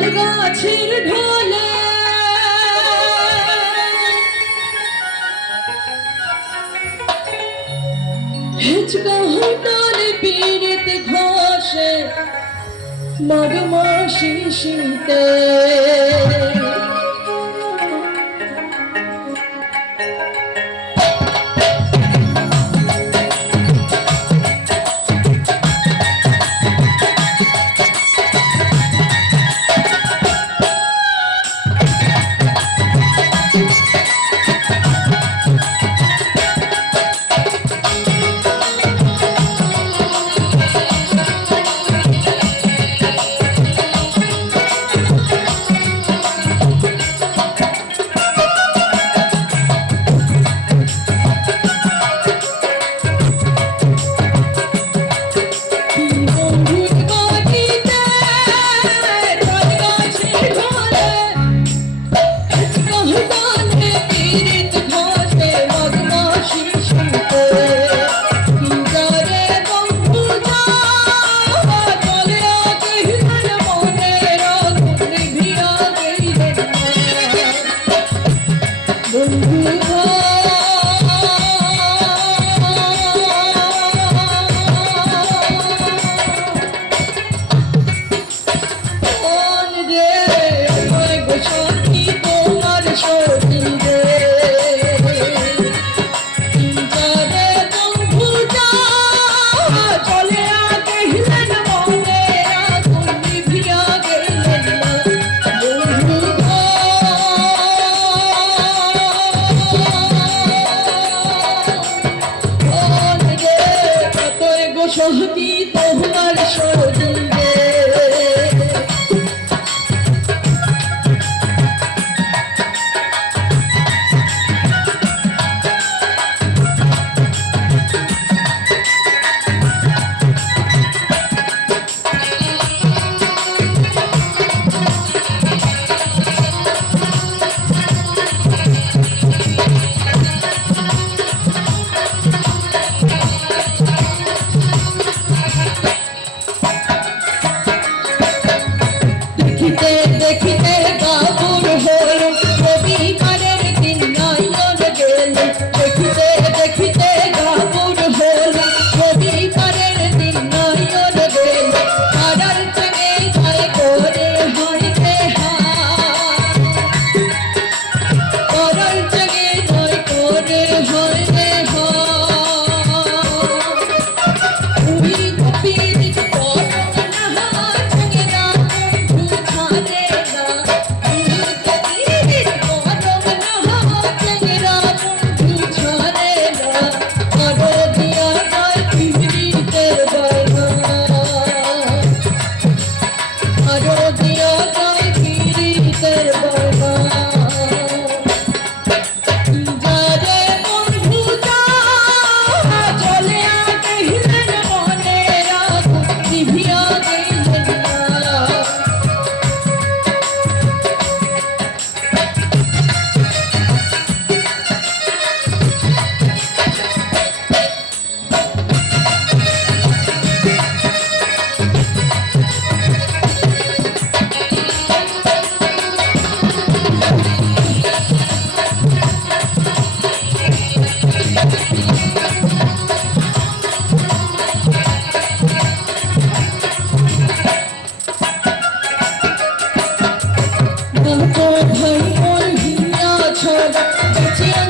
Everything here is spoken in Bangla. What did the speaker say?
তাল গাছের ঢোলে। হেচকা হটালে পীড়িত ঘষে মাঘ মাসি সহবি তোমার সহবি বেঁচে